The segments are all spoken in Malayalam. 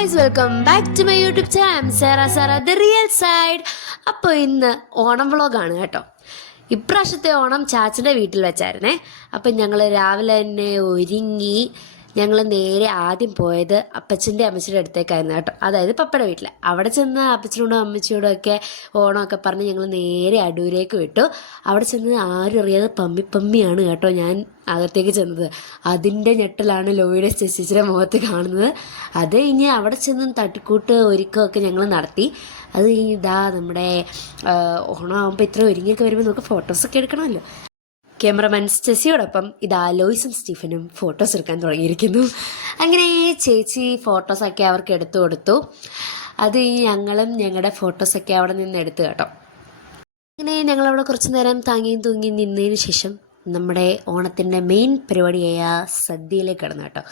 Guys, welcome back to my YouTube channel Sara the real side. അപ്പോൾ ഇന്ന് ഓണം വ്ളോഗാണ് കേട്ടോ. ഇപ്രാവശ്യത്തെ ഓണം ചാച്ചൻ്റെ വീട്ടിൽ വെച്ചായിരുന്നേ. അപ്പം ഞങ്ങൾ രാവിലെ തന്നെ ഒരുങ്ങി ഞങ്ങൾ നേരെ ആദ്യം പോയത് അപ്പച്ചൻ്റെ അമ്മച്ചിയുടെ അടുത്തേക്കായിരുന്നു കേട്ടോ. അതായത് പപ്പയുടെ വീട്ടിൽ. അവിടെ ചെന്ന് അപ്പച്ചനോടും അമ്മച്ചിയോടും ഒക്കെ ഓണമൊക്കെ പറഞ്ഞ് ഞങ്ങൾ നേരെ അടൂരേക്ക് വിട്ടു. അവിടെ ചെന്ന് ആരും അറിയാതെ പമ്മിയാണ് കേട്ടോ ഞാൻ അകത്തേക്ക് ചെന്നത്. അതിൻ്റെ ഞെട്ടലാണ് ലോയുടെ ചേച്ചിയുടെ മുഖത്ത് കാണുന്നത്. അത് കഴിഞ്ഞ് അവിടെ ചെന്ന് തട്ടിക്കൂട്ട് ഒരുക്കമൊക്കെ ഞങ്ങൾ നടത്തി. അത് കഴിഞ്ഞ് ഇതാ നമ്മുടെ ഓണമാകുമ്പോൾ ഇത്ര ഒരുങ്ങിയൊക്കെ വരുമ്പോൾ നമുക്ക് ഫോട്ടോസൊക്കെ എടുക്കണമല്ലോ. ക്യാമറമാൻ സ്റ്റെസിയോടൊപ്പം ഇതാ ലോയ്സും സ്റ്റീഫനും ഫോട്ടോസ് എടുക്കാൻ തുടങ്ങിയിരിക്കുന്നു. അങ്ങനെ ചേച്ചി ഫോട്ടോസൊക്കെ അവർക്ക് എടുത്തു കൊടുത്തു. അത് ഞങ്ങളും ഞങ്ങളുടെ ഫോട്ടോസൊക്കെ അവിടെ നിന്ന് എടുത്തു കേട്ടോ. അങ്ങനെ ഞങ്ങളവിടെ കുറച്ച് നേരം താങ്ങിയും തൂങ്ങിയും നിന്നതിന് ശേഷം നമ്മുടെ ഓണത്തിൻ്റെ മെയിൻ പരിപാടിയായ സദ്യയിലേക്ക് കടന്നു കേട്ടോ.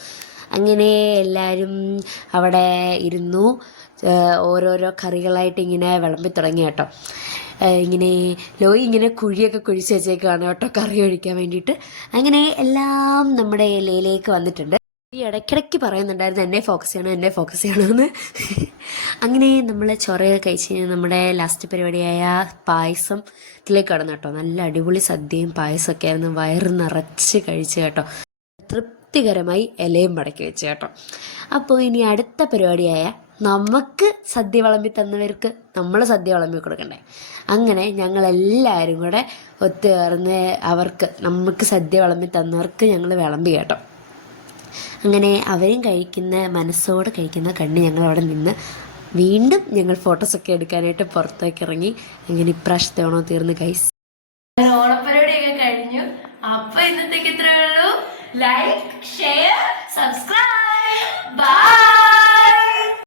അങ്ങനെ എല്ലാവരും അവിടെ ഇരുന്നു. ഓരോരോ കറികളായിട്ട് ഇങ്ങനെ വിളമ്പി തുടങ്ങി കേട്ടോ. ഇങ്ങനെ ലോയി ഇങ്ങനെ കുഴിയൊക്കെ കുഴിച്ച് വെച്ചേക്കാണ് കേട്ടോ കറി ഒഴിക്കാൻ വേണ്ടിയിട്ട്. അങ്ങനെ എല്ലാം നമ്മുടെ ഇലയിലേക്ക് വന്നിട്ടുണ്ട്. ഈ ഇടയ്ക്കിടയ്ക്ക് പറയുന്നുണ്ടായിരുന്നു എന്നെ ഫോക്കസ് ചെയ്യണമെന്ന്. അങ്ങനെ നമ്മൾ ചോറയൊക്കെ കഴിച്ച് നമ്മുടെ ലാസ്റ്റ് പരിപാടിയായ പായസത്തിലേക്ക് കടന്നു കേട്ടോ. നല്ല അടിപൊളി സദ്യയും പായസമൊക്കെ ആയിരുന്നു. വയറ് നിറച്ച് കഴിച്ച് കേട്ടോ. തൃപ്തികരമായി ഇലയും മടക്കി വെച്ച് കേട്ടോ. അപ്പോൾ ഇനി അടുത്ത പരിപാടിയായ നമുക്ക് സദ്യ വിളമ്പി തന്നവർക്ക് നമ്മൾ സദ്യ വിളമ്പി കൊടുക്കണ്ടേ. അങ്ങനെ ഞങ്ങളെല്ലാവരും കൂടെ ഒത്തുചേർന്ന് നമുക്ക് സദ്യ വിളമ്പി തന്നവർക്ക് ഞങ്ങൾ വിളമ്പി കേട്ടോ. അങ്ങനെ അവരും കഴിക്കുന്ന മനസ്സോടെ കഴിക്കുന്ന കണ്ട് ഞങ്ങളവിടെ നിന്ന് വീണ്ടും ഞങ്ങൾ ഫോട്ടോസൊക്കെ എടുക്കാനായിട്ട് പുറത്തേക്ക് ഇറങ്ങി. അങ്ങനെ ഇപ്രാവശ്യത്തെ ഓണം തീർന്ന് ഗൈസ്. ഓണപ്പരിപാടിയൊക്കെ കഴിഞ്ഞു. അപ്പൊ ഇന്നത്തേക്ക് ഇത്രയേ ഉള്ളൂ. Like, share, subscribe. ബൈ.